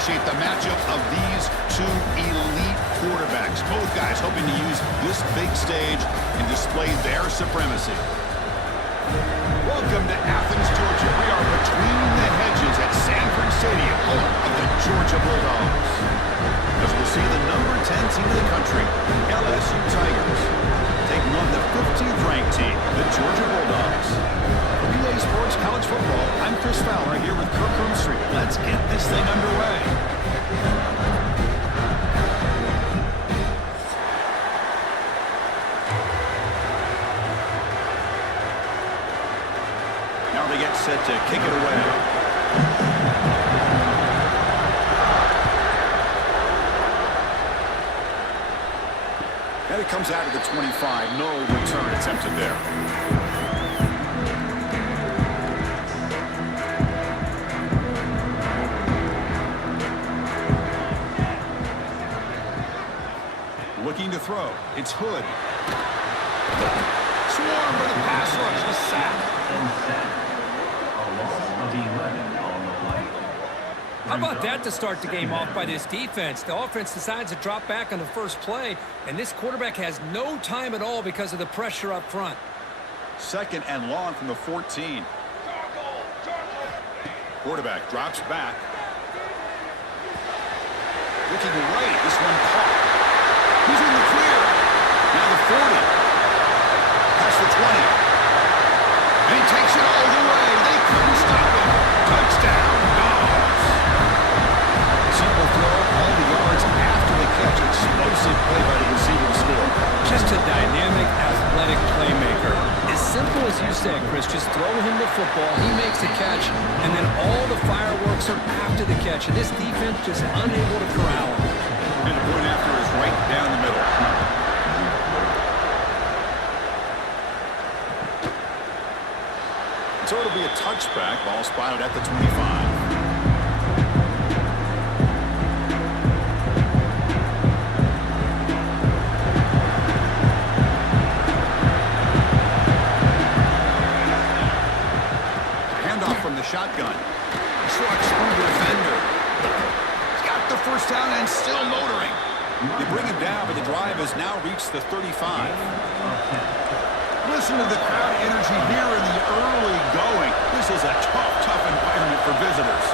appreciate the matchup of these two elite quarterbacks. Both guys hoping to use this big stage and display their supremacy. Welcome to Athens, Georgia. We are between the hedges at Sanford Stadium, home of the Georgia Bulldogs. As we'll see the number 10 team in the country, LSU Tigers, taking on the 15th ranked team, the Georgia Bulldogs. For EA Sports College Football, I'm Chris Fowler here with Kirk Street. Let's get this thing underway. Now they get set to kick it away. And it comes out of the 25. No return attempted there. Looking to throw. It's Hood. Swarm for the pass rush. The sack. How about that to start the game off by this defense? The offense decides to drop back on the first play, and this quarterback has no time at all because of the pressure up front. Second and long from the 14. Quarterback drops back. Looking right. This one caught. He's in the clear. Now the 40. Past the 20. And he takes it all the way. They couldn't stop him. Touchdown, Dogs. Simple throw, all the yards after the catch. Explosive play by the receiver to score. Just a dynamic, athletic playmaker. As simple as you said, Chris, just throw him the football, he makes the catch, and then all the fireworks are after the catch. And this defense just unable to corral him. And the point after is right down the middle. So it'll be a touchback. Ball spotted at the 25. Shotgun. Trucks through the defender. He's got the first down and still motoring. They bring him down, but the drive has now reached the 35. Listen to the crowd energy here in the early going. This is a tough environment for visitors.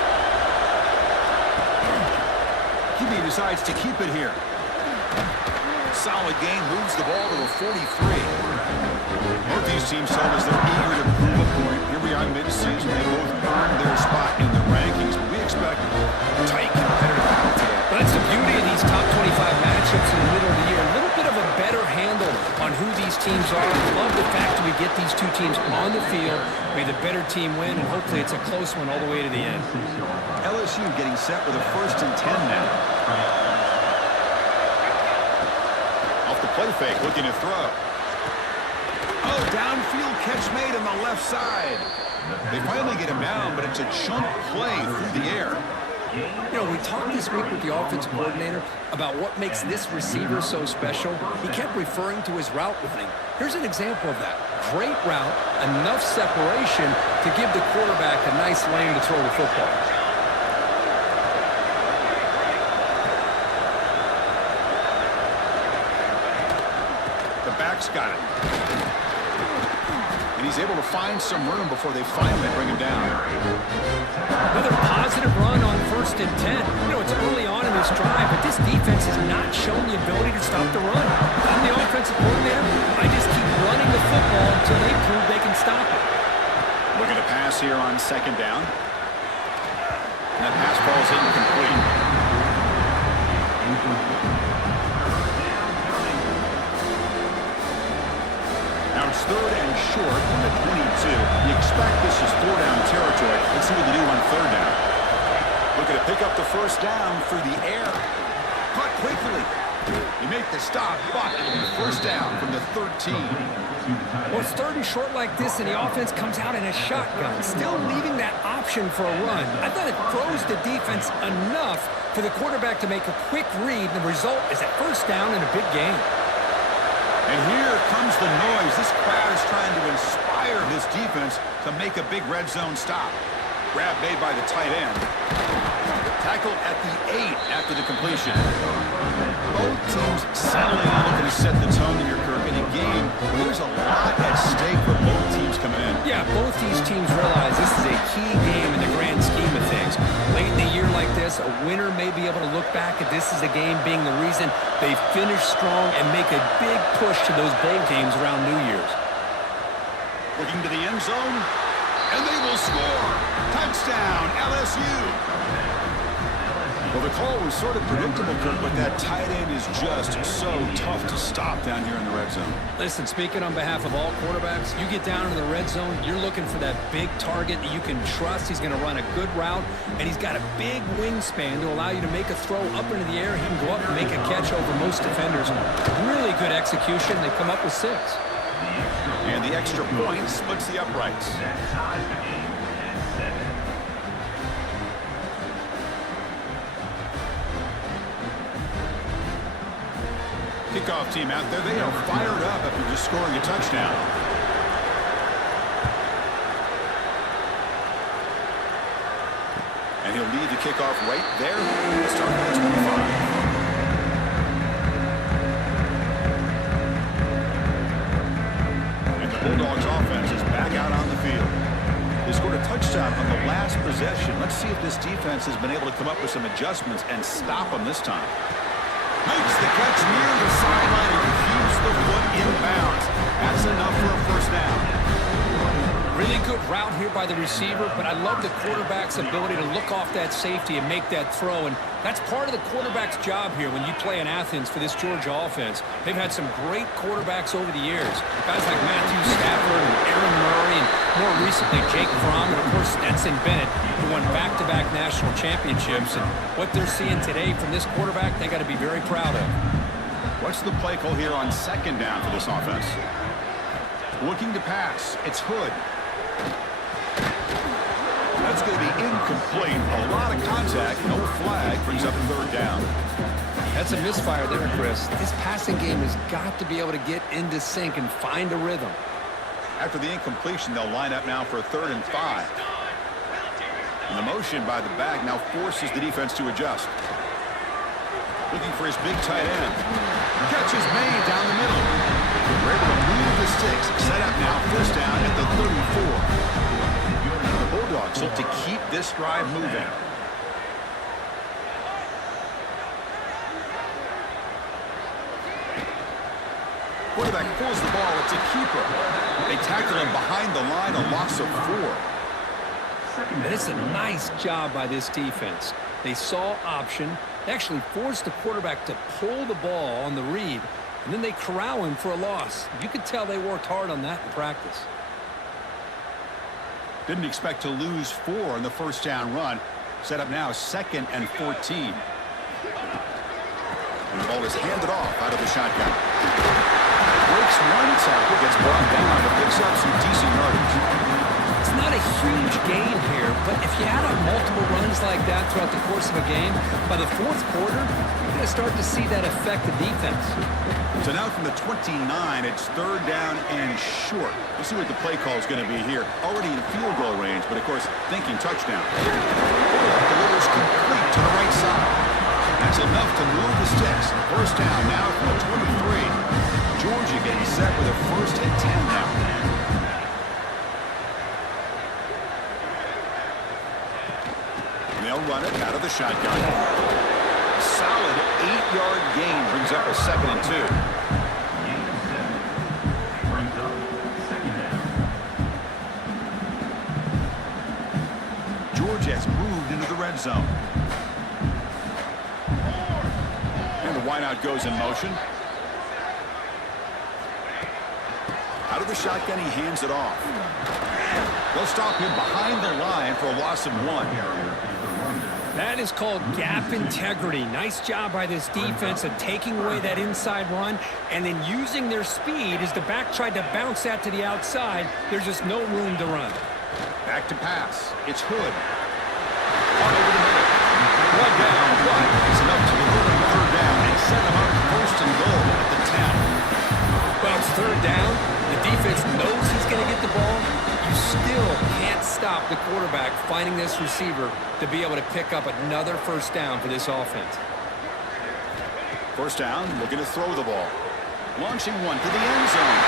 He decides to keep it here. Solid game, moves the ball to a 43. Both these teams told us they're eager to prove a point. Here we are mid-season. They both earned their spot in the rankings. But we expect a tight competitive battle today. But that's the beauty of these top 25 matchups in the middle of the year. A little bit of a better handle on who these teams are. I love the fact that we get these two teams on the field. May the better team win, and hopefully it's a close one all the way to the end. LSU getting set with a 1st and 10 now. Off the play fake, looking to throw. Oh, downfield catch made on the left side. They finally get him down, but it's a chunk play through the air. You know, we talked this week with the offensive coordinator about what makes this receiver so special. He kept referring to his route running. Here's an example of that. Great route, enough separation to give the quarterback a nice lane to throw the football. The back's got it. And he's able to find some room before they finally bring him down. Another positive run on 1st and 10. You know, it's early on in this drive, but this defense has not shown the ability to stop the run. I'm the offensive coordinator. I just keep running the football until they prove they can stop it. Looking to pass here on 2nd down. And that pass ball is incomplete. Now it's 3rd and short from the 22. You expect this is 4-down territory. Let's see what they do on 3rd down. Looking to pick up the 1st down through the air. Caught quickly. You make the stop, but it'll be 1st down from the 13. Well, it's 3rd and short like this, and the offense comes out in a shotgun, still leaving that option for a run. I thought it froze the defense enough for the quarterback to make a quick read, and the result is a 1st down in a big game. And here comes the noise. This crowd is trying to inspire this defense to make a big red zone stop. Grab made by the tight end. Tackled at the 8 after the completion. Both teams settling in, looking to set the tone here, Kirk, in a game where there's a lot at stake for both teams coming in. Yeah, both these teams realize this is a key game in the grand scheme of things. Late in the year like this, a winner may be able to look back at this as a game being the reason they finish strong and make a big push to those bowl games around New Year's. Looking to the end zone, and they will score. Touchdown, LSU. Well, the call was sort of predictable, Kirk, but that tight end is just so tough to stop down here in the red zone. Listen, speaking on behalf of all quarterbacks, you get down into the red zone, you're looking for that big target that you can trust. He's going to run a good route, and he's got a big wingspan to allow you to make a throw up into the air. He can go up and make a catch over most defenders. Really good execution. They come up with 6. And the extra point splits the uprights. Kickoff team out there. They are fired up after just scoring a touchdown. And he'll lead the kickoff right there. Starting at 25. And the Bulldogs offense is back out on the field. They scored a touchdown on the last possession. Let's see if this defense has been able to come up with some adjustments and stop them this time. Makes the catch near the sideline and keeps the foot inbounds. That's enough for a first down. Really good route here by the receiver, but I love the quarterback's ability to look off that safety and make that throw. And that's part of the quarterback's job here when you play in Athens for this Georgia offense. They've had some great quarterbacks over the years. Guys like Matthew Stafford and Aaron Murray, and more recently Jake Fromm, and of course Stetson Bennett, who won back-to-back national championships. And what they're seeing today from this quarterback, they got to be very proud of. What's the play call here on second down for this offense? Looking to pass. It's Hood. That's going to be incomplete. A lot of contact. No flag. Brings up a third down. That's a misfire there, Chris. This passing game has got to be able to get into sync and find a rhythm. After the incompletion, they'll line up now for a 3rd and 5. And the motion by the back now forces the defense to adjust. Looking for his big tight end. Catch is made down the middle. They're able to move the sticks. Set up now, first down at the 34. The Bulldogs look to keep this drive moving. Quarterback pulls the ball. It's a keeper. They tackle him behind the line, a loss of 4. And it's a nice job by this defense. They saw option. They actually forced the quarterback to pull the ball on the read, and then they corral him for a loss. You could tell they worked hard on that in practice. Didn't expect to lose 4 on the first down run. Set up now 2nd and 14. And the ball is handed off out of the shotgun. Breaks one tackle, gets brought down, but picks up some decent yardage. It's not a huge gain here, but if you add up multiple runs like that throughout the course of a game, by the 4th quarter, you're going to start to see that affect the defense. So now from the 29, it's 3rd down and short. We'll see what the play call is going to be here. Already in field goal range, but of course, thinking touchdown. Delivers complete to the right side. That's enough to move the sticks. First down now from the 23. Georgia getting set with a 1st and 10 now. They'll run it out of the shotgun. Solid 8-yard gain brings up a 2nd and 2. Georgia has moved into the red zone. And the wideout goes in motion. Out of the shotgun, he hands it off. They'll stop him behind the line for a loss of 1. That is called gap integrity. Nice job by this defense of taking away that inside run and then using their speed as the back tried to bounce that to the outside. There's just no room to run. Back to pass. It's Hood. On over the middle. One down, but it's enough to deliver the 3rd down and set them up 1st and goal at the 10. Well, it's 3rd down. The defense knows he's going to get the ball. You still can't stop the quarterback finding this receiver to be able to pick up another first down for this offense. First down, looking to throw the ball. Launching one to the end zone.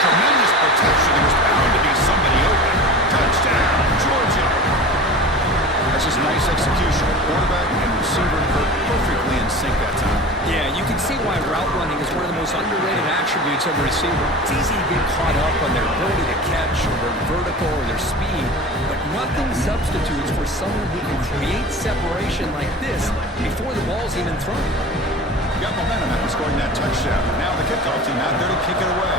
Tremendous protection. There's bound to be somebody open. Touchdown, Georgia. That's just nice execution. Quarterback and receiver were perfectly in sync that time. Yeah, you can see why route running is one of the most underrated attributes of a receiver. It's easy to get caught up on their ability to catch or their vertical or their speed, but nothing substitutes for someone who can create separation like this before the ball's even thrown. Got momentum after scoring that touchdown. Now the kickoff team out there to kick it away.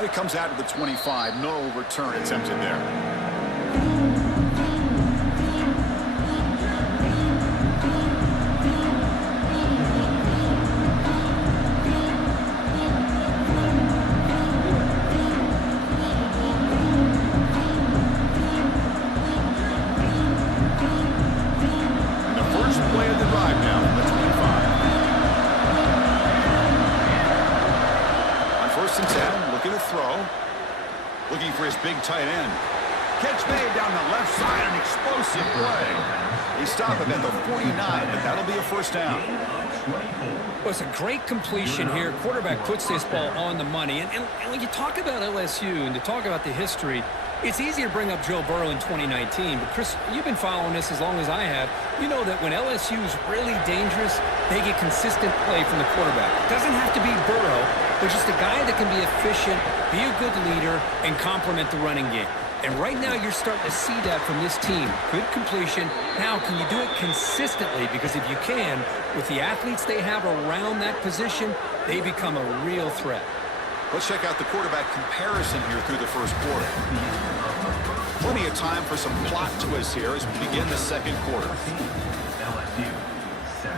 And it comes out to the 25. No return attempted there. Looking for his big tight end. Catch made down the left side, an explosive play. He stopped him at the 49, but that'll be a first down. Well, it's a great completion here. Quarterback puts this ball on the money. And when you talk about LSU and to talk about the history, it's easy to bring up Joe Burrow in 2019. But, Chris, you've been following this as long as I have. You know that when LSU is really dangerous, they get consistent play from the quarterback. It doesn't have to be Burrow, but just a guy that can be efficient, be a good leader, and complement the running game. And right now you're starting to see that from this team. Good completion. Now, can you do it consistently? Because if you can, with the athletes they have around that position, they become a real threat. Let's check out the quarterback comparison here through the first quarter. Plenty of time for some plot twists here as we begin the second quarter. LSU 7.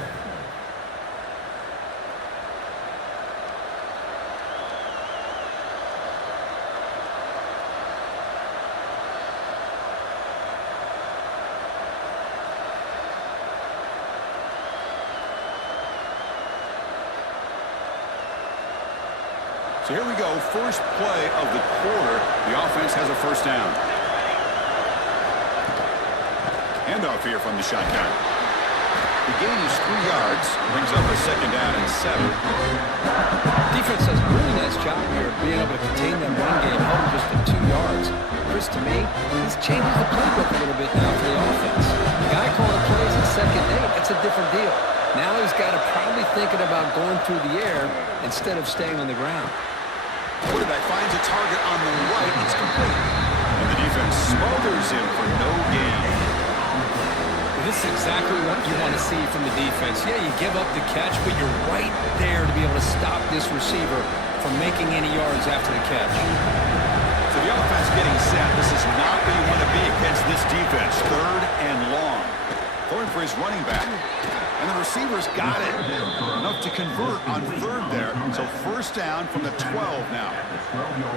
So here we go, first play of the quarter. The offense has a first down. Handoff here from the shotgun. The gain is 3 yards, brings up a second down and 7. Defense does a really nice job here of being able to contain that run game, held them just to 2 yards. Chris, to me, this changes the playbook a little bit now for the offense. The guy calling plays at second eight, that's a different deal. Now he's got to probably thinking about going through the air instead of staying on the ground. Quarterback finds a target on the right. It's complete. And the defense smothers him for no gain. This is exactly what you want to see from the defense. Yeah, you give up the catch, but you're right there to be able to stop this receiver from making any yards after the catch. So the offense getting set. This is not where you want to be against this defense. Third and long. Going for his running back. And the receivers got it. Enough to convert on third there. So first down from the 12 now.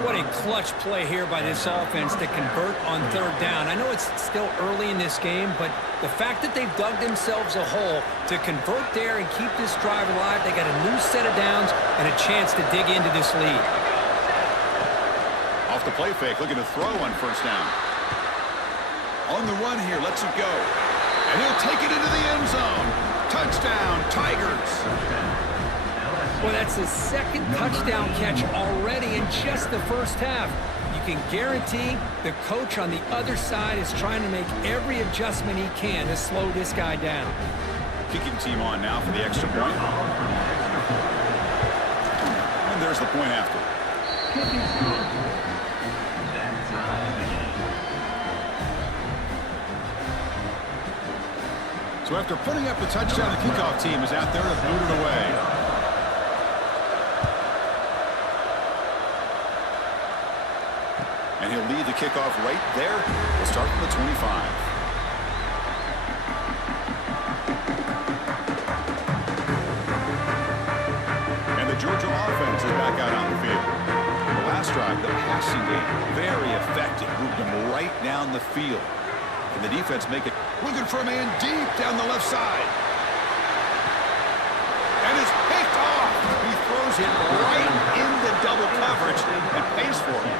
What a clutch play here by this offense to convert on third down. I know it's still early in this game, but the fact that they've dug themselves a hole to convert there and keep this drive alive, they got a new set of downs and a chance to dig into this lead. Off the play fake, looking to throw on first down. On the run here, lets it go. And he'll take it into the end zone. Touchdown, Tigers. Well, that's his second touchdown catch already in just the first half. You can guarantee the coach on the other side is trying to make every adjustment he can to slow this guy down. Kicking team on now for the extra point. And there's the point after. So after putting up the touchdown, the kickoff team is out there to boot it away. And he'll lead the kickoff right there. We'll start from the 25. And the Georgia offense is back out on the field. The last drive, the passing game, very effective. Moved them right down the field. And the defense make it. Looking for a man deep down the left side. And it's picked off. He throws it right in double coverage and pays for it.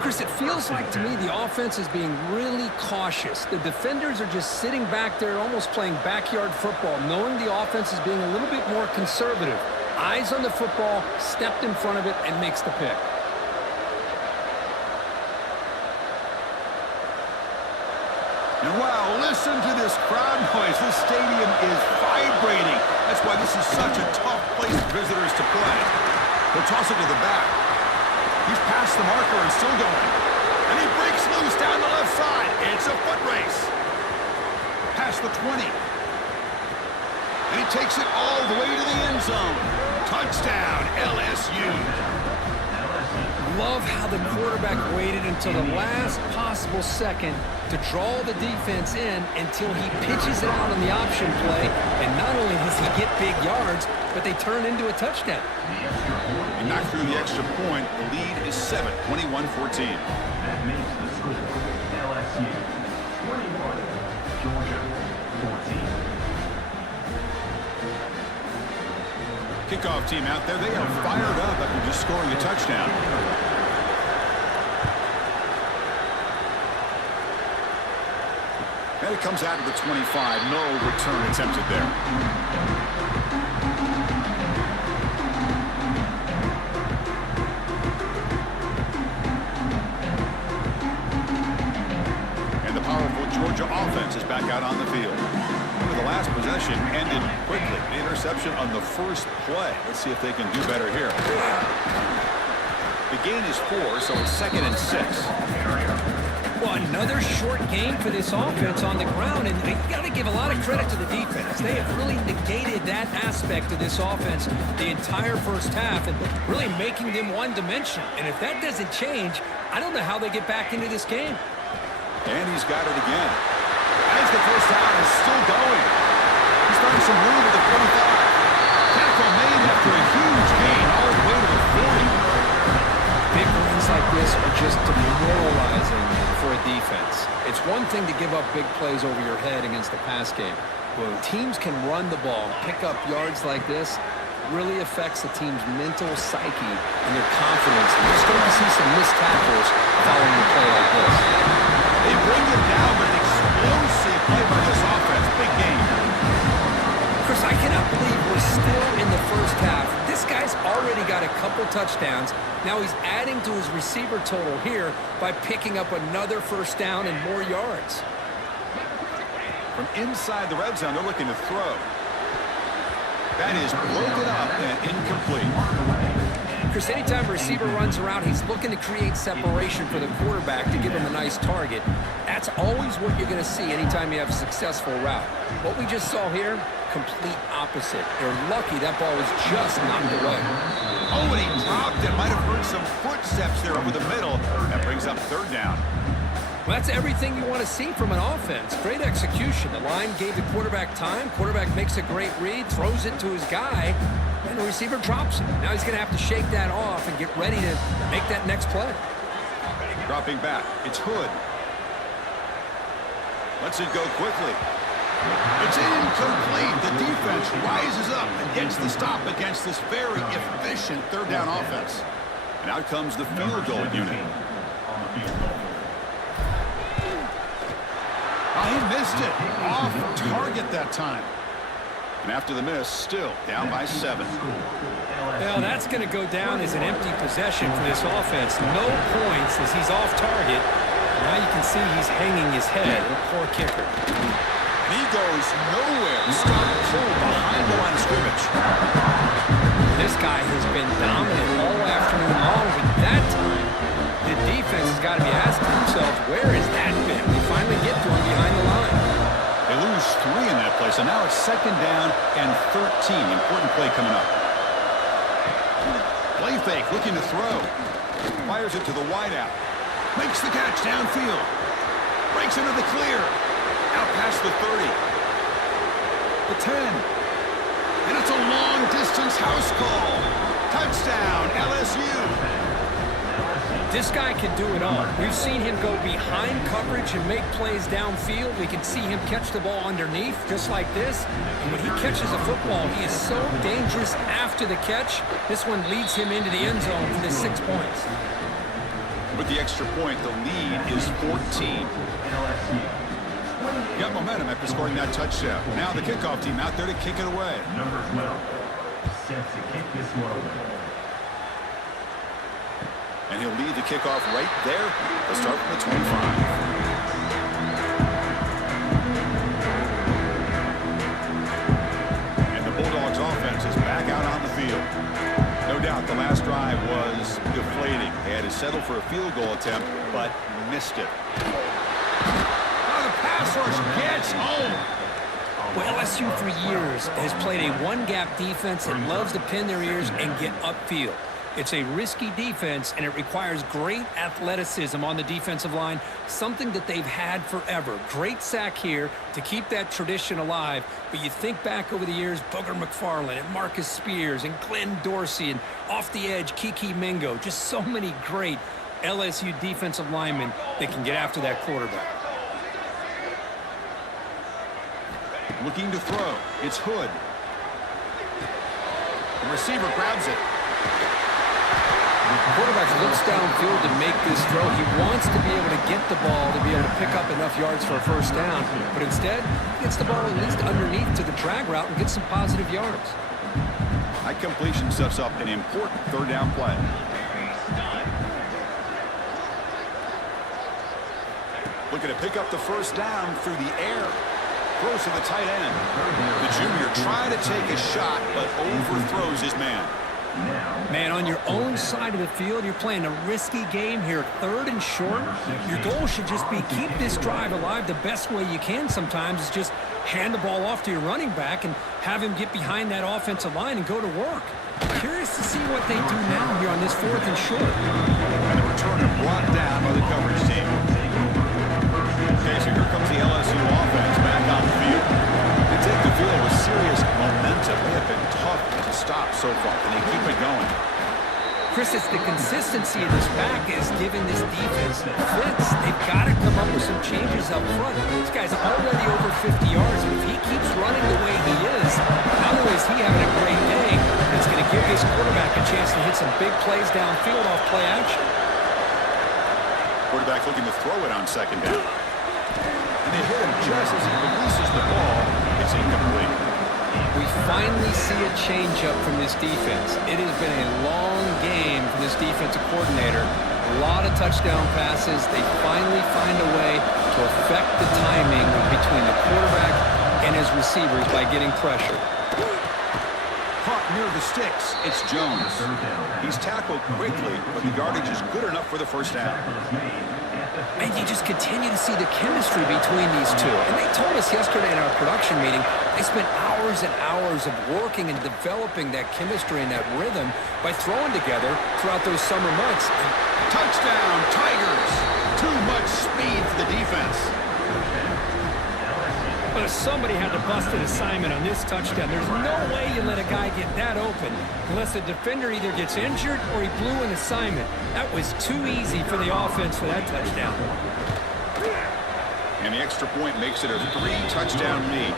Chris, it feels like to me the offense is being really cautious. The defenders are just sitting back there almost playing backyard football, knowing the offense is being a little bit more conservative. Eyes on the football, stepped in front of it, and makes the pick. And wow, listen to this crowd noise. This stadium is vibrating. That's why this is such a tough place for visitors to play. They'll toss it to the back. He's past the marker and still going. And he breaks loose down the left side. It's a foot race. Past the 20. And he takes it all the way to the end zone. Touchdown, LSU. Love how the quarterback waited until the last possible second to draw the defense in until he pitches it out on the option play. And not only does he get big yards, but they turn into a touchdown. He knocked through the extra point. The lead is 7, 21-14. That makes the score LSU 21, Georgia 14. Kickoff team out there. They are fired up after just scoring a touchdown. And it comes out to the 25. No return attempted there. Georgia offense is back out on the field. Remember, the last possession ended quickly. The interception on the first play. Let's see if they can do better here. The gain is 4, so it's 2nd and 6. Well, another short game for this offense on the ground, and you got to give a lot of credit to the defense. They have really negated that aspect of this offense the entire first half and really making them one-dimensional. And if that doesn't change, I don't know how they get back into this game. And he's got it again. As the first down is still going. He's finding some room at the 45. Tackle made after a huge gain all the way to the 40. Big wins like this are just demoralizing for a defense. It's one thing to give up big plays over your head against the pass game. When teams can run the ball and pick up yards like this, it really affects the team's mental psyche and their confidence. You're just going to see some missed tackles following a play like this. They bring him down, but an explosive play by this offense. Big game. Chris, I cannot believe we're still in the first half. This guy's already got a couple touchdowns. Now he's adding to his receiver total here by picking up another first down and more yards. From inside the red zone, they're looking to throw. That is broken up and incomplete. Chris, anytime a receiver runs around, he's looking to create separation for the quarterback to give him a nice target. That's always what you're going to see anytime you have a successful route. What we just saw here, complete opposite. They're lucky that ball was just knocked away. Oh, and he dropped it. Might have heard some footsteps there over the middle. That brings up 3rd down. Well, that's everything you want to see from an offense. Great execution. The line gave the quarterback time. Quarterback makes a great read, throws it to his guy, and the receiver drops it. Now he's going to have to shake that off and get ready to make that next play. Dropping back. It's Hood. Lets it go quickly. It's incomplete. The defense rises up and gets the stop against this very efficient 3rd down offense. And out comes the field goal unit. Oh, he missed it. Off target that time. And after the miss, still down by 7. Well, that's going to go down as an empty possession for this offense. No points as he's off target. Now you can see he's hanging his head. A poor kicker. And he goes nowhere. Stop pull behind the line of scrimmage. This guy has been dominant all afternoon long, but that time, the defense has got to be asking themselves, where has that been? They finally get to him behind the line. They lose 3 in that play, so now it's 2nd down and 13. Important play coming up. Play fake, looking to throw. Fires it to the wideout. Makes the catch downfield. Breaks into the clear. Out past the 30. The 10. And it's a long-distance house call. Touchdown, LSU. This guy can do it all. We've seen him go behind coverage and make plays downfield. We can see him catch the ball underneath, just like this. And when he catches a football, he is so dangerous after the catch. This one leads him into the end zone for the 6 points. With the extra point, the lead is 14. Got momentum after scoring that touchdown. Now the kickoff team out there to kick it away. Number 12, set to kick this one away. And he'll lead the kickoff right there to start from the 25. And the Bulldogs offense is back out on the field. No doubt the last drive was deflating. They had to settle for a field goal attempt, but missed it. Now the pass rush gets home. Well, LSU for years has played a one-gap defense that loves to pin their ears and get upfield. It's a risky defense, and it requires great athleticism on the defensive line, something that they've had forever. Great sack here to keep that tradition alive, but you think back over the years, Booger McFarland and Marcus Spears and Glenn Dorsey and off the edge, Kiki Mingo, just so many great LSU defensive linemen that can get after that quarterback. Looking to throw. It's Hood. The receiver grabs it. The quarterback looks downfield to make this throw. He wants to be able to get the ball to be able to pick up enough yards for a first down, but instead, he gets the ball at least underneath to the drag route and gets some positive yards. That completion sets up an important third down play. Looking to pick up the first down through the air. Throws to the tight end. The junior trying to take a shot, but overthrows his man. Man, on your own side of the field, you're playing a risky game here, 3rd and short. Your goal should just be keep this drive alive the best way you can sometimes is just hand the ball off to your running back and have him get behind that offensive line and go to work. Curious to see what they do now here on this 4th and short. And the returner brought down by the coverage team. Okay, so here comes the LSU offense back on the field. They take the field with serious momentum. They have been tough to stop so far. Can they keep it going? Chris, it's the consistency of this back is giving this defense fits. They've got to come up with some changes up front. This guy's already over 50 yards, and if he keeps running the way he is, not only is he having a great day, it's going to give his quarterback a chance to hit some big plays downfield off play action. Quarterback looking to throw it on 2nd down. And they hit him just as he releases the ball. It's incomplete. We finally see a change-up from this defense. It has been a long game for this defensive coordinator. A lot of touchdown passes. They finally find a way to affect the timing between the quarterback and his receivers by getting pressure. Caught near the sticks. It's Jones. He's tackled quickly, but the yardage is good enough for the first down. And you just continue to see the chemistry between these two. And they told us yesterday in our production meeting, they spent hours and hours of working and developing that chemistry and that rhythm by throwing together throughout those summer months. Touchdown, Tigers! Too much speed for the defense. But somebody had to bust an assignment on this touchdown. There's no way you let a guy get that open unless the defender either gets injured or he blew an assignment. That was too easy for the offense for that touchdown. And the extra point makes it a 3-touchdown lead.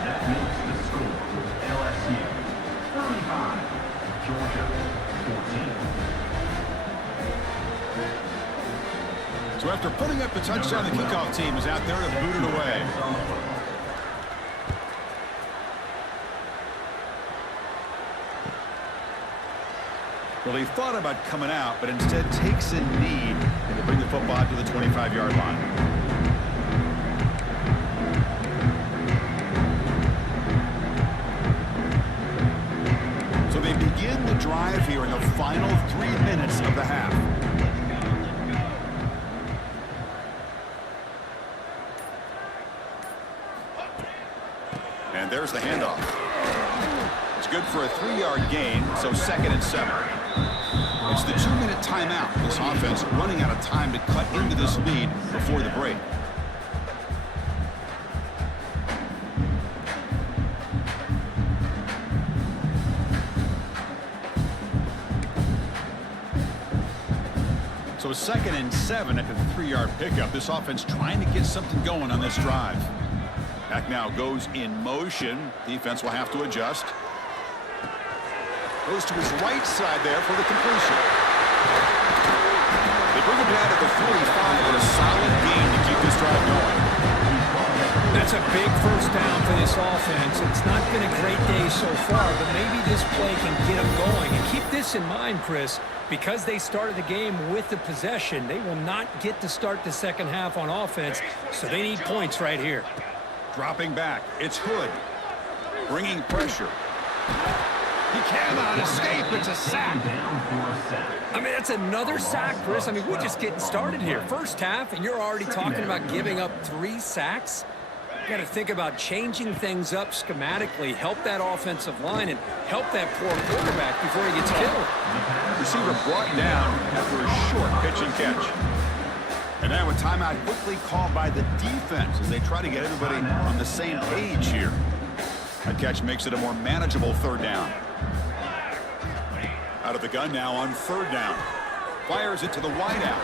That makes the score LSU 35, Georgia 14. So after putting up the touchdown, the kickoff team is out there to boot it away. Well, he thought about coming out, but instead takes a knee and to bring the football to the 25-yard line. So they begin the drive here in the final 3 minutes of the half. And there's the handoff. It's good for a 3-yard gain, so 2nd and 7. It's the 2-minute timeout. This offense running out of time to cut into this lead before the break. So 2nd and 7 at the 3-yard pickup. This offense trying to get something going on this drive. Back now goes in motion. Defense will have to adjust. Goes to his right side there for the completion. They bring him down to the 45 with a solid gain to keep this drive going. That's a big first down for this offense. It's not been a great day so far, but maybe this play can get them going. And keep this in mind, Chris, because they started the game with the possession, they will not get to start the second half on offense, so they need points right here. Dropping back, it's Hood. Bringing pressure. He cannot escape. It's a sack. I mean, that's another sack, Chris. I mean, we're just getting started here. First half, and you're already talking about giving up 3 sacks? You got to think about changing things up schematically, help that offensive line, and help that poor quarterback before he gets killed. Receiver brought down after a short pitch and catch. And now a timeout quickly called by the defense as they try to get everybody on the same page here. That catch makes it a more manageable 3rd down. Out of the gun now on 3rd down. Fires it to the wideout.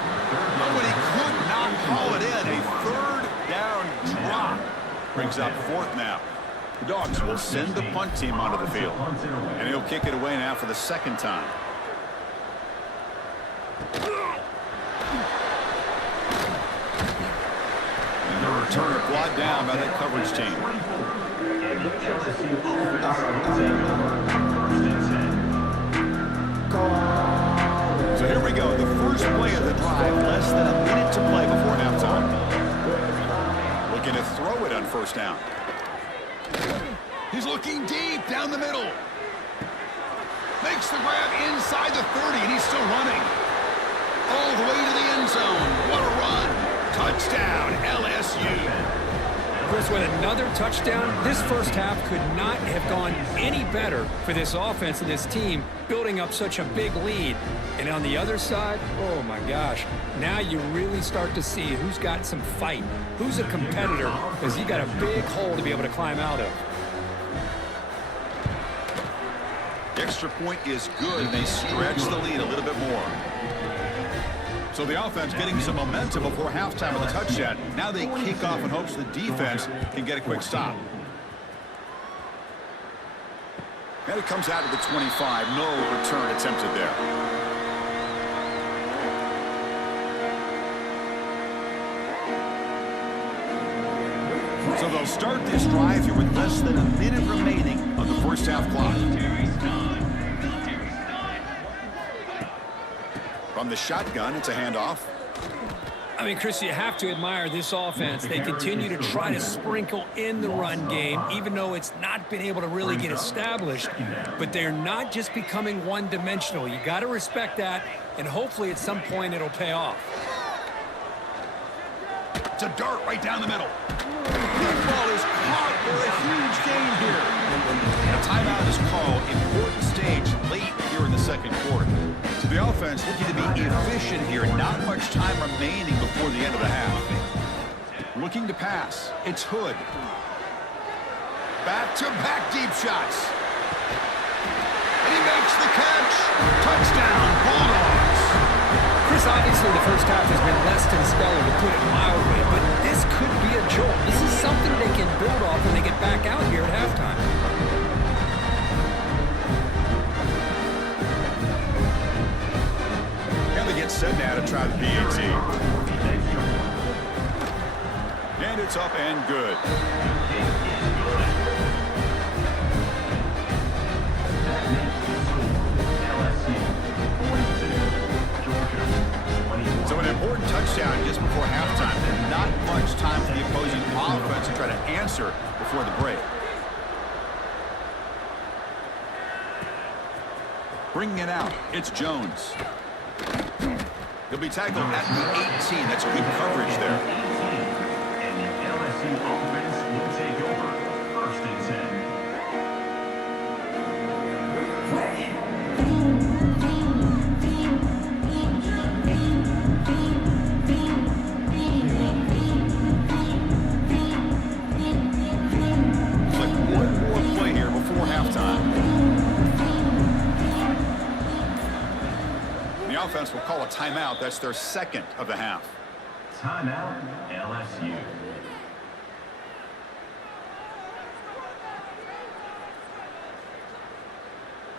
Nobody could not haul it in. A 3rd down drop. Brings up 4th now. The Dogs will send the punt team onto the field. And he'll kick it away now for the 2nd time. And the returner brought down by the coverage team. So here we go. The first play of the drive. Less than a minute to play before halftime. Looking to throw it on 1st down. He's looking deep down the middle. Makes the grab inside the 30, and he's still running. All the way to the end zone. What a run. Touchdown, LSU. Chris, with another touchdown, this first half could not have gone any better for this offense and this team, building up such a big lead. And on the other side, oh my gosh, now you really start to see who's got some fight, who's a competitor, because you got a big hole to be able to climb out of. The extra point is good, and they stretch the lead a little bit more. So the offense getting some momentum before halftime with a touchdown. Now they kick off in hopes the defense can get a quick stop. And it comes out to the 25. No return attempted there. So they'll start this drive here with less than a minute remaining on the first half clock. From the shotgun, it's a handoff. I mean, Chris, you have to admire this offense. They continue to try to sprinkle in the run game, even though it's not been able to really get established. But they're not just becoming one-dimensional. You got to respect that, and hopefully at some point it'll pay off. It's a dart right down the middle. The ball is caught for a huge gain here. A timeout is called. Important stage late here in the 2nd quarter. So the offense looking to be efficient here. Not much time remaining before the end of the half. Looking to pass. It's Hood. Back-to-back deep shots. And he makes the catch. Touchdown, Bulldogs. Chris, obviously the first half has been less than stellar, to put it mildly, but this could be a jolt. This is something they can build off when they get back out here at halftime. And they get set now to try the PAT. And it's up and good. So an important touchdown just before halftime. Not much time for the opposing offense to try to answer before the break. Bringing it out, it's Jones. He'll be tackled at the 18. That's good coverage there. And the LSU offense will take over 1st and 10. offense will call a timeout. That's their second of the half. Timeout, LSU.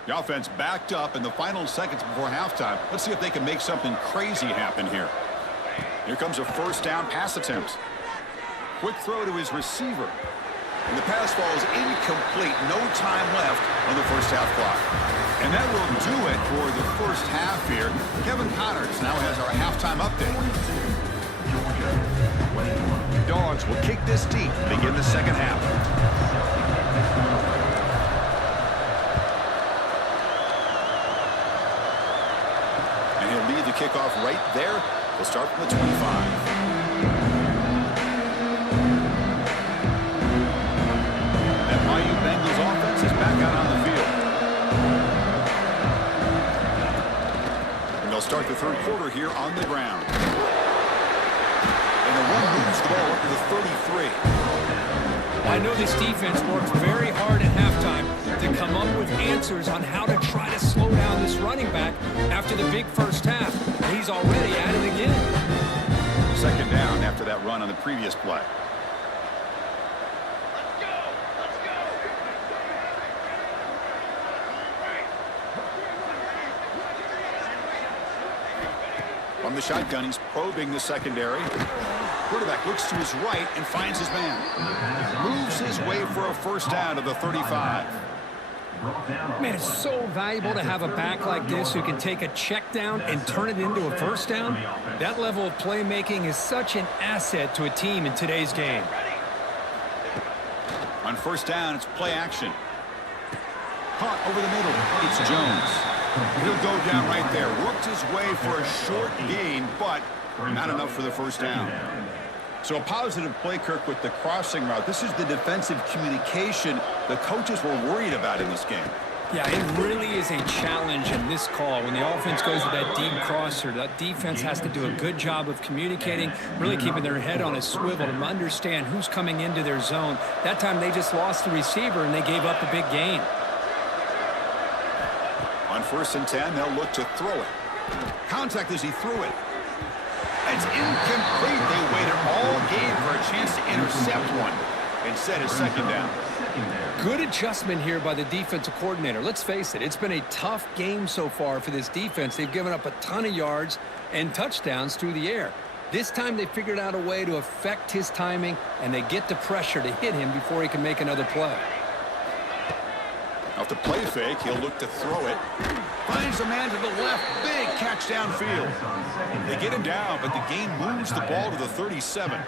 The offense backed up in the final seconds before halftime. Let's see if they can make something crazy happen here. Here comes a first down pass attempt. Quick throw to his receiver. And the pass falls incomplete. No time left on the first half clock. And that will do it for the first half here. Kevin Connors now has our halftime update. Dogs will kick this deep to begin the second half. And he'll lead the kickoff right there. We'll start from the 25. Bengals offense is back out on the field. And they'll start the third quarter here on the ground. And the one moves the ball up to the 33. I know this defense worked very hard at halftime to come up with answers on how to try to slow down this running back after the big first half. He's already at it again. Second down after that run on the previous play. From the shotgun, he's probing the secondary. Quarterback looks to his right and finds his man. Moves his way for a first down to the 35. Man, it's so valuable to have a back like this who can take a check down and turn it into a first down. That level of playmaking is such an asset to a team in today's game. On first down, it's play action. Caught over the middle. It's Jones. He'll go down right there. Worked his way for a short gain, but not enough for the first down. So a positive play, Kirk, with the crossing route. This is the defensive communication the coaches were worried about in this game. Yeah, it really is a challenge in this call. When the offense goes to that deep crosser, that defense has to do a good job of communicating, really keeping their head on a swivel to understand who's coming into their zone. That time they just lost the receiver and they gave up a big gain. On 1st and 10, they'll look to throw it. Contact as he threw it. It's incomplete. They waited all game for a chance to intercept one. Instead, it's second down. Good adjustment here by the defensive coordinator. Let's face it, it's been a tough game so far for this defense. They've given up a ton of yards and touchdowns through the air. This time they figured out a way to affect his timing, and they get the pressure to hit him before he can make another play. Off the play fake, he'll look to throw it. Finds a man to the left. Big catch downfield. They get him down, but the game moves the ball to the 37.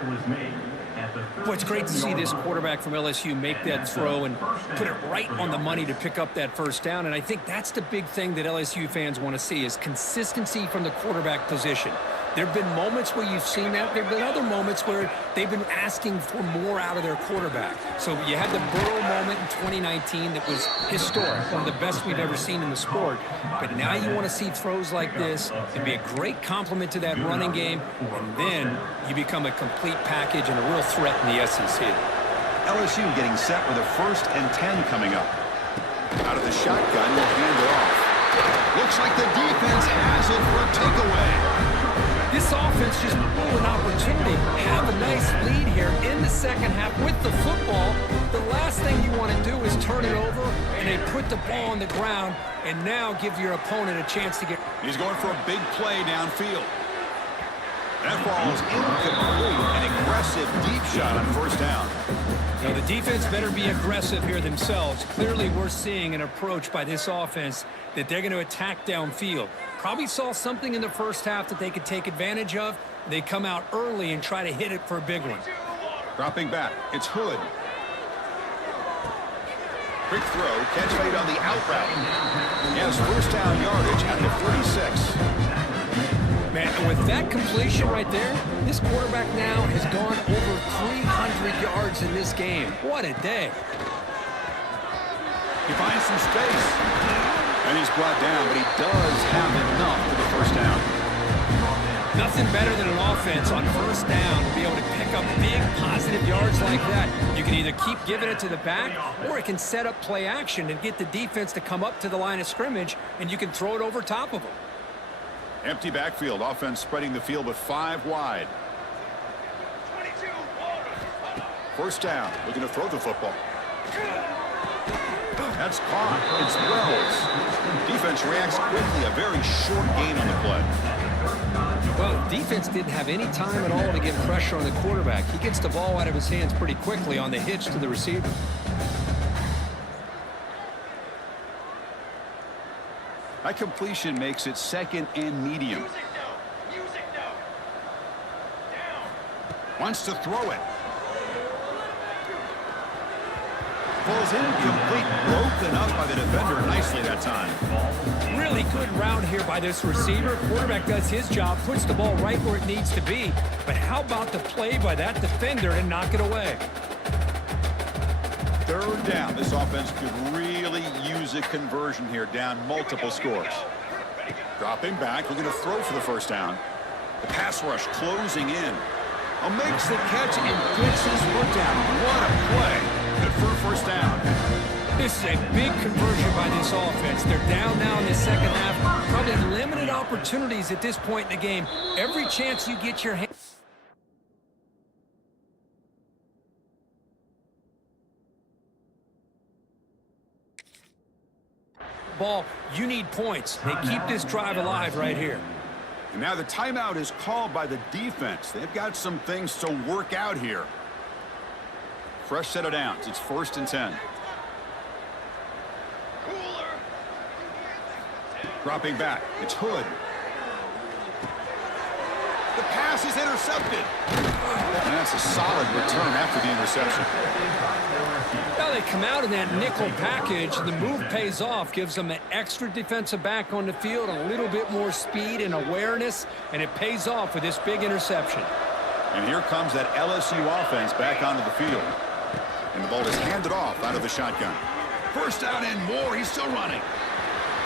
Boy, it's great to see this quarterback from LSU make that throw and put it right on the money to pick up that first down. And I think that's the big thing that LSU fans want to see is consistency from the quarterback position. There have been moments where you've seen that. There have been other moments where they've been asking for more out of their quarterback. So you had the Burrow moment in 2019 that was historic, one of the best we've ever seen in the sport. But now you want to see throws like this and be a great complement to that running game, and then you become a complete package and a real threat in the SEC. LSU getting set with a 1st and 10 coming up. Out of the shotgun, will hand it off. Looks like the defense has it for a takeaway. This offense just blew an opportunity. Have a nice lead here in the second half with the football. The last thing you want to do is turn it over and they put the ball on the ground and now give your opponent a chance to get... He's going for a big play downfield. That ball is incomplete. An aggressive deep shot on 1st down. Now the defense better be aggressive here themselves. Clearly we're seeing an approach by this offense that they're going to attack downfield. Probably saw something in the first half that they could take advantage of. They come out early and try to hit it for a big one. Dropping back, it's Hood. Quick throw, catch made on the out route. Yes, 1st down yardage at the 36. Man, and with that completion right there, this quarterback now has gone over 300 yards in this game. What a day. He finds some space. And he's brought down, but he does have enough for the 1st down. Nothing better than an offense on 1st down to be able to pick up big positive yards like that. You can either keep giving it to the back, or it can set up play action and get the defense to come up to the line of scrimmage, and you can throw it over top of them. Empty backfield. Offense spreading the field with 5 wide. First down. Looking to throw the football. That's caught. It's Wells. Defense reacts quickly. A very short gain on the play. Well, defense didn't have any time at all to get pressure on the quarterback. He gets the ball out of his hands pretty quickly on the hitch to the receiver. That completion makes it 2nd and medium. Wants to throw it. Falls incomplete. Broken up by the defender nicely that time. Really good route here by this receiver. Quarterback does his job, puts the ball right where it needs to be. But how about the play by that defender to knock it away? 3rd down. This offense could really use a conversion here, down multiple scores. Dropping back, looking to throw for the first down. The pass rush closing in. Makes the catch and gets his foot down. What a play. Good for a first down. This is a big conversion by this offense. They're down now in the second half. Probably limited opportunities at this point in the game. Every chance you get your hand. Ball, you need points. They keep this drive alive right here. And now the timeout is called by the defense. They've got some things to work out here. Fresh set of downs. It's 1st and 10. Dropping back. It's Hood. The pass is intercepted. And that's a solid return after the interception. Well, they come out in that nickel package. The move pays off, gives them an extra defensive back on the field, a little bit more speed and awareness, and it pays off with this big interception. And here comes that LSU offense back onto the field. And the ball is handed off out of the shotgun. First down and more. He's still running.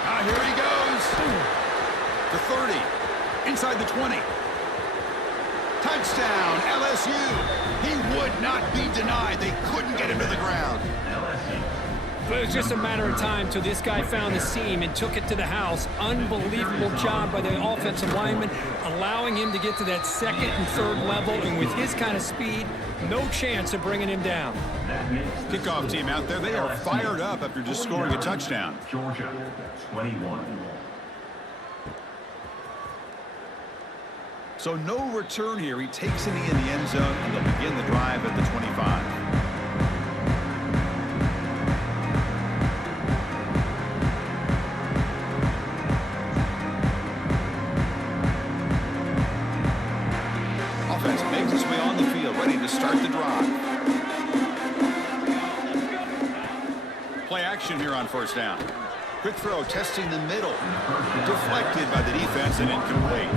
Here he goes. The 30. Inside the 20. Touchdown, LSU. He would not be denied. They couldn't get him to the ground. But it was just a matter of time till this guy found the seam and took it to the house. Unbelievable job by the offensive lineman, allowing him to get to that 2nd and 3rd level. And with his kind of speed, no chance of bringing him down. Kickoff team out there. They are fired up after just scoring a touchdown. Georgia, 21. So no return here. He takes it in the end zone, and they'll begin the drive at the 25. Offense makes its way on the field, ready to start the drive. Play action here on first down. Quick throw, testing the middle. Deflected by the defense and incomplete.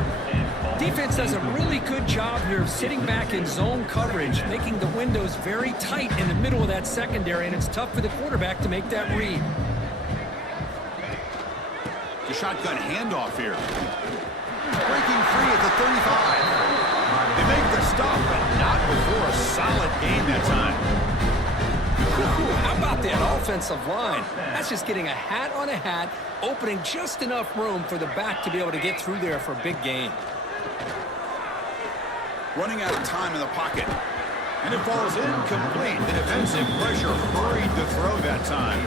Defense does a really good job here of sitting back in zone coverage, making the windows very tight in the middle of that secondary, and it's tough for the quarterback to make that read. The shotgun handoff here. Breaking free at the 35. They make the stop, but not before a solid gain that time. How about that offensive line? That's just getting a hat on a hat, opening just enough room for the back to be able to get through there for a big gain. Running out of time in the pocket. And it falls incomplete. The defensive pressure hurried to throw that time.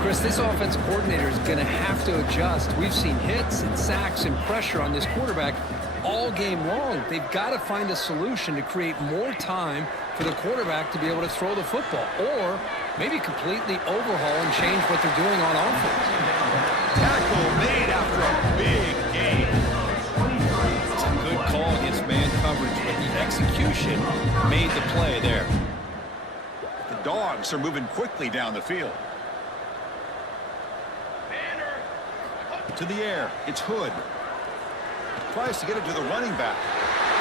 Chris, this offensive coordinator is going to have to adjust. We've seen hits and sacks and pressure on this quarterback all game long. They've got to find a solution to create more time for the quarterback to be able to throw the football, or maybe completely overhaul and change what they're doing on offense. Tackle made after a big gain. It's a good call against man coverage, but the execution made the play there. The Dogs are moving quickly down the field. To the air, it's Hood. Tries to get it to the running back.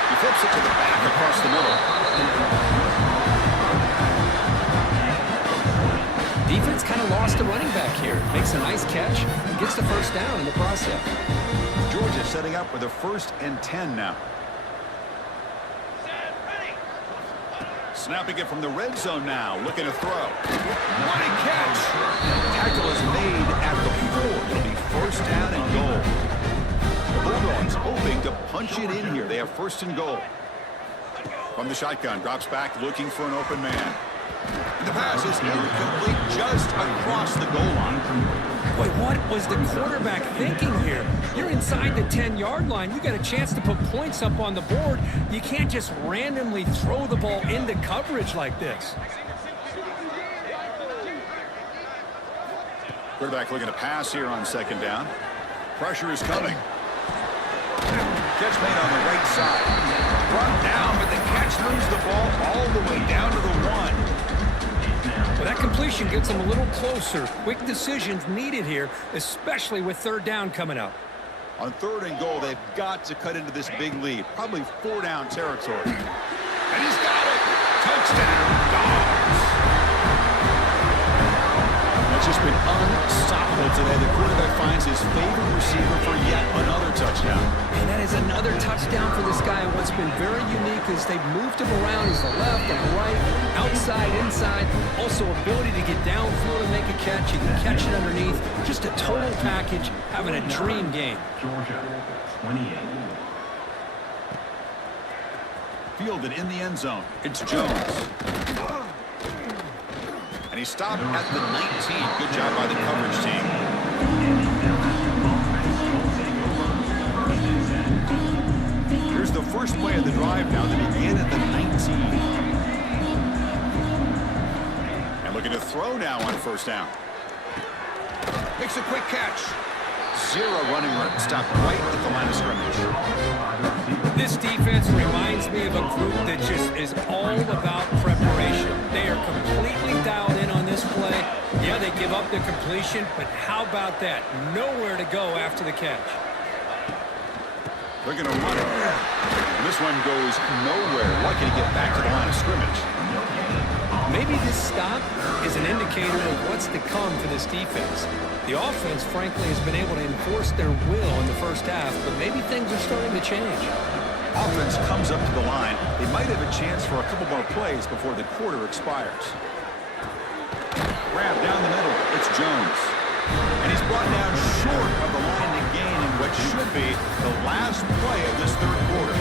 He flips it to the back across the middle. Defense kind of lost the running back here. Makes a nice catch and gets the first down in the process. Georgia setting up with a 1st and 10 now. Snapping it from the red zone now, looking to throw. What a catch! Tackle is made at the 4. It'll be 1st down and goal. The Bulldogs punch it in here. They have first and goal. From the shotgun, drops back looking for an open man. And the pass is incomplete just across the goal line. Boy, what was the quarterback thinking here? You're inside the 10-yard line. You got a chance to put points up on the board. You can't just randomly throw the ball into coverage like this. Quarterback looking to pass here on second down. Pressure is coming. Catch made on the right side. Brought down, but the catch moves the ball all the way down to the 1. Well, that completion gets them a little closer. Quick decisions needed here, especially with third down coming up. On third and goal, they've got to cut into this big lead. Probably 4-down territory. And he's got it. Touchdown, Dogs. That's just been unstoppable today. The quarterback finds his favorite receiver for yet another touchdown. And that is another touchdown for this guy. And what's been very unique is they've moved him around. He's the left and the right, outside, inside. Also ability to get downfield and make a catch. You can catch it underneath. Just a total package, having a dream game. Georgia, 28. Fielded in the end zone. It's Jones. And he stopped at the 19. Good job by the coverage team. Here's the first play of the drive now. They begin at the 19. And looking to throw now on first down. Makes a quick catch. Zero running room. Stopped right at the line of scrimmage. This defense reminds me of a group that just is all about preparation. They are completely dialed in on this play. Yeah, they give up the completion, but how about that? Nowhere to go after the catch. They're going to run it. And this one goes nowhere. Lucky to get back to the line of scrimmage. Maybe this stop is an indicator of what's to come for this defense. The offense, frankly, has been able to enforce their will in the first half, but maybe things are starting to change. Offense comes up to the line. They might have a chance for a couple more plays before the quarter expires. Grab down the middle. It's Jones. And he's brought down short of the line to gain in what should be the last play of this third quarter.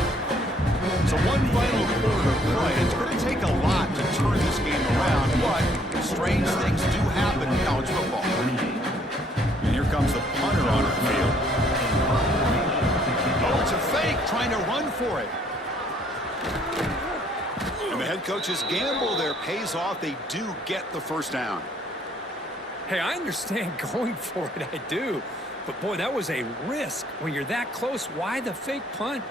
So one final quarter of play. It's going to take a lot to turn this game around, but strange things do happen in college football. And here comes the punter on the field. Oh, it's a fake, trying to run for it. And the head coach's gamble there pays off. They do get the first down. Hey, I understand going for it, I do. But, boy, that was a risk. When you're that close, why the fake punt?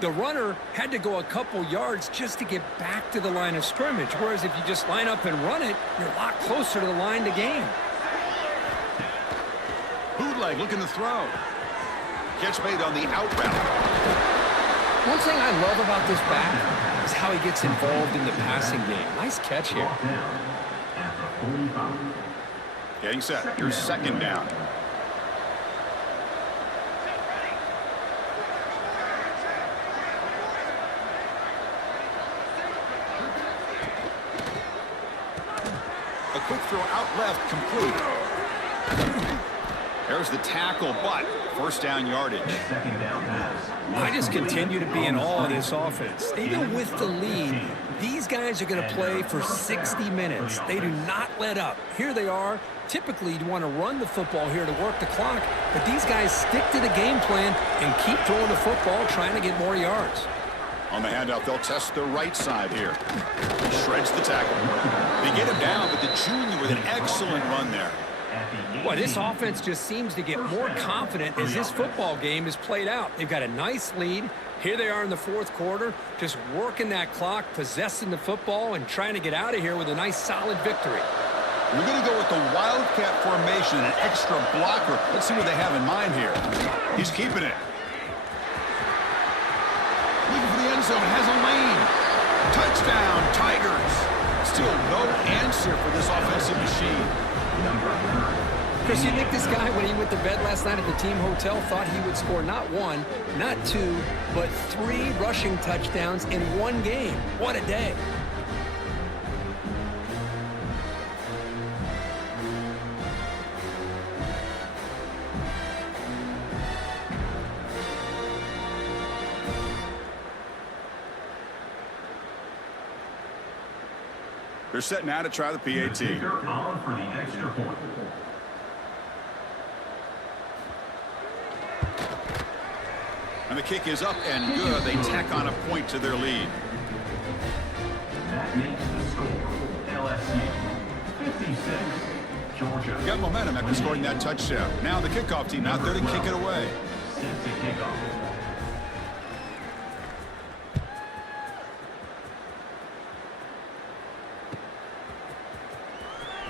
The runner had to go a couple yards just to get back to the line of scrimmage, whereas if you just line up and run it, you're a lot closer to the line to gain. Bootleg looking to throw. Catch made on the out route. One thing I love about this back is how he gets involved in the passing game. Nice catch here. Getting set. Here's second down. A quick throw out left, complete. There's the tackle, but first down yardage. Second down pass. I just continue to be in awe of this offense. Even with the lead, these guys are going to play for 60 minutes. They do not let up. Here they are. Typically, you want to run the football here to work the clock, but these guys stick to the game plan and keep throwing the football, trying to get more yards. On the handoff, they'll test the right side here. He shreds the tackle. They get him down, but the junior with an excellent run there. Well, this offense just seems to get more confident as this football game is played out. They've got a nice lead. Here they are in the fourth quarter, just working that clock, possessing the football, and trying to get out of here with a nice, solid victory. We're going to go with the Wildcat formation, an extra blocker. Let's see what they have in mind here. He's keeping it. Looking for the end zone, has a lane. Touchdown, Tigers. Still no answer for this offensive machine. Chris, you think this guy, when he went to bed last night at the team hotel, thought he would score not one, not two, but 3 rushing touchdowns in one game? What a day. They're set now to try the PAT. Kicker on for the extra point. And the kick is up and good. They tack on a point to their lead. That makes the score LSU 56, Georgia. Got momentum after scoring that touchdown. Now the kickoff team out there to kick it away. Set to kick off.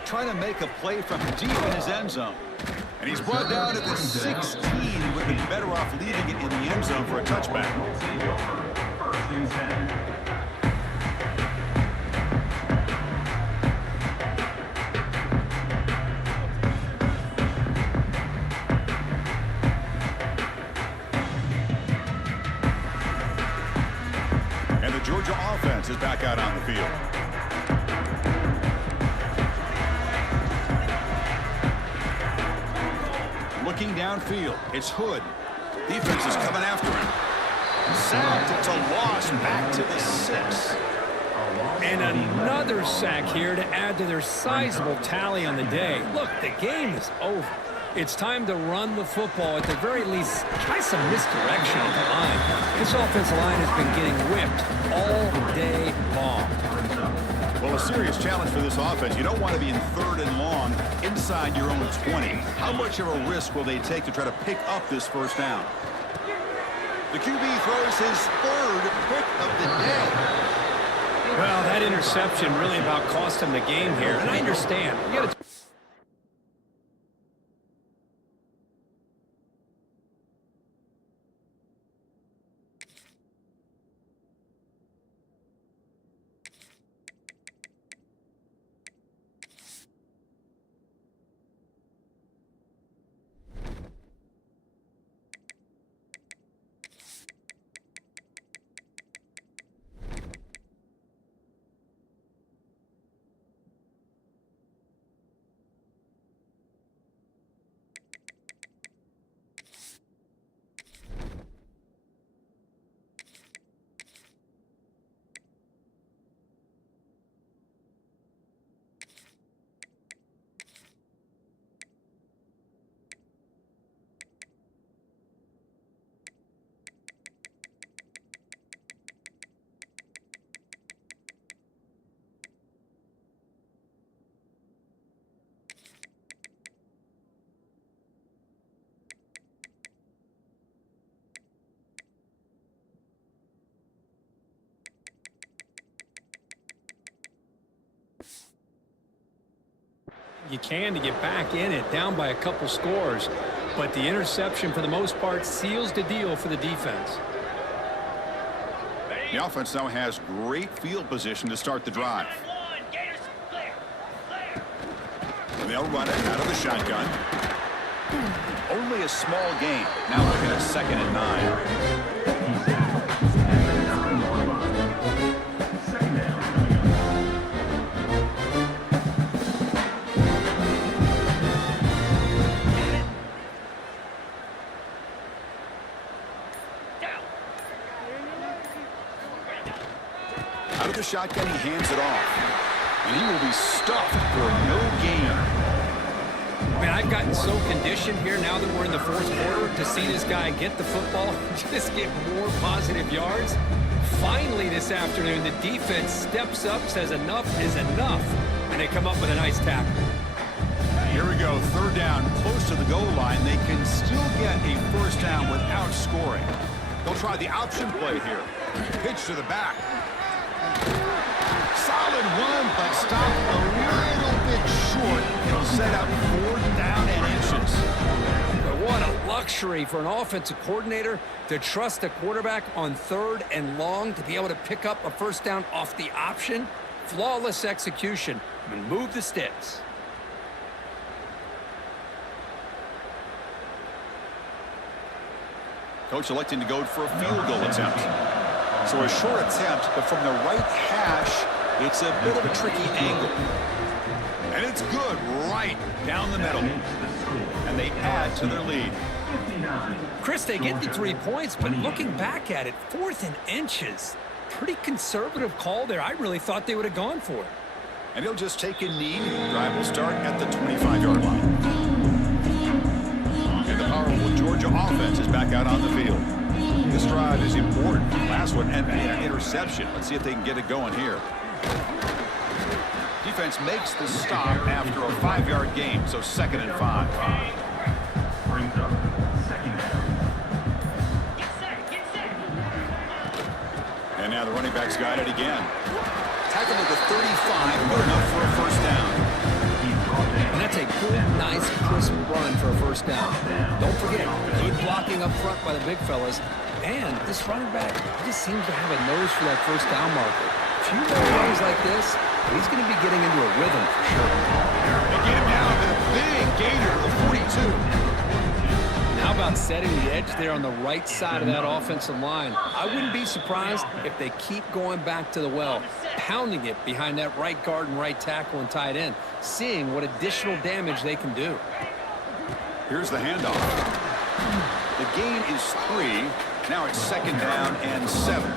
Trying to make a play from deep in his end zone. And he's brought down to the 16. He would have been better off leaving it in the end zone for a touchback. Will take over. First and 10. And the Georgia offense is back out on the field. Looking downfield, it's Hood. Defense is coming after him. Sacked, it's a loss, back to the 6. And another sack here to add to their sizable tally on the day. Look, the game is over. It's time to run the football. At the very least, try some misdirection of the line. This offensive line has been getting whipped all day long. Well, a serious challenge for this offense. You don't want to be in 3rd and long inside your own 20. How much of a risk will they take to try to pick up this first down? The QB throws his 3rd pick of the day. Well, that interception really about cost him the game here. And I understand. You gotta you can to get back in it, down by a couple scores. But the interception, for the most part, seals the deal for the defense. The offense now has great field position to start the drive. And they'll run it out of the shotgun. Only a small gain. Now looking at 2nd and 9. Second down. Out of the shotgun, he hands it off. And he will be stuffed for no gain. Man, I've gotten so conditioned here now that we're in the 4th quarter to see this guy get the football, just get more positive yards. Finally this afternoon, the defense steps up, says enough is enough, and they come up with a nice tackle. Here we go, 3rd down, close to the goal line. They can still get a first down without scoring. They'll try the option play here. Pitch to the back. Solid run, but stopped a little bit short. It'll set up 4th down and inches. But what a luxury for an offensive coordinator to trust a quarterback on 3rd and long to be able to pick up a first down off the option. Flawless execution. And move the sticks. Coach electing to go for a field goal attempt. So a short attempt, but from the right hash, it's a bit of a tricky angle. And it's good right down the middle. And they add to their lead. Chris, they get the 3 points, but looking back at it, 4th and inches. Pretty conservative call there. I really thought they would have gone for it. And he'll just take a knee. Drive will start at the 25-yard line. And the powerful Georgia offense is back out on the field. This drive is important. Last one ended in an interception. Let's see if they can get it going here. Defense makes the stop after a 5-yard gain, so 2nd and 5. Brings up 2nd down. And now the running back's got it again. Tackle to the 35, good enough for a first down. And that's a good, nice, crisp run for a first down. Don't forget, keep blocking up front by the big fellas. And this running back, he just seems to have a nose for that first down marker. A few more runs like this, he's going to be getting into a rhythm for sure. They get him down to the big gainer of 42. How about setting the edge there on the right side of that offensive line? I wouldn't be surprised if they keep going back to the well, pounding it behind that right guard and right tackle and tight end, seeing what additional damage they can do. Here's the handoff. The gain is 3. Now it's 2nd down and 7.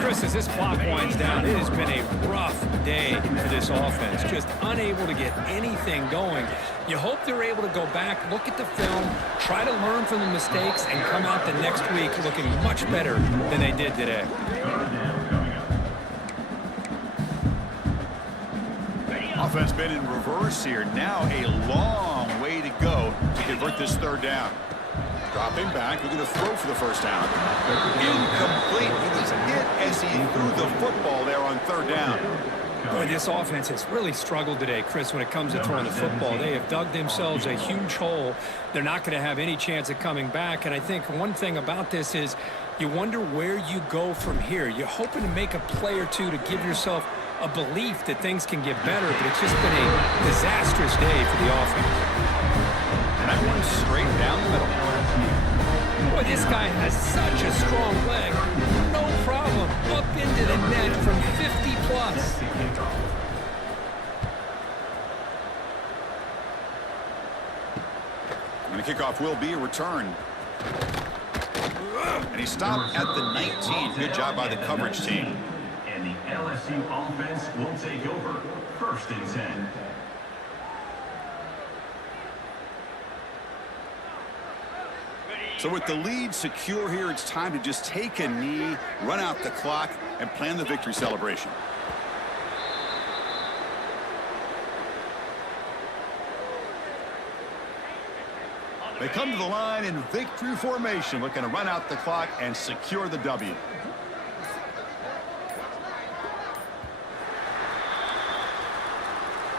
Chris, as this clock winds down, it has been a rough day for this offense. Just unable to get anything going. You hope they're able to go back, look at the film, try to learn from the mistakes, and come out the next week looking much better than they did today. Offense been in reverse here. Now a long way to go to convert this 3rd down. Dropping back, looking to throw for the first down. Incomplete. He was hit as he threw the football there on 3rd down. Boy, this offense has really struggled today, Chris, when it comes to throwing the football. They have dug themselves a huge hole. They're not going to have any chance of coming back. And I think one thing about this is you wonder where you go from here. You're hoping to make a play or two to give yourself a belief that things can get better, but it's just been a disastrous day for the offense. And that one straight down the middle. Boy, this guy has such a strong leg. No problem. Up into the net from 50 plus. And the kickoff will be a return. And he stopped at the 19. Good job by the coverage team. And the LSU offense will take over. 1st and 10. So with the lead secure here, it's time to just take a knee, run out the clock, and plan the victory celebration. They come to the line in victory formation, looking to run out the clock and secure the W.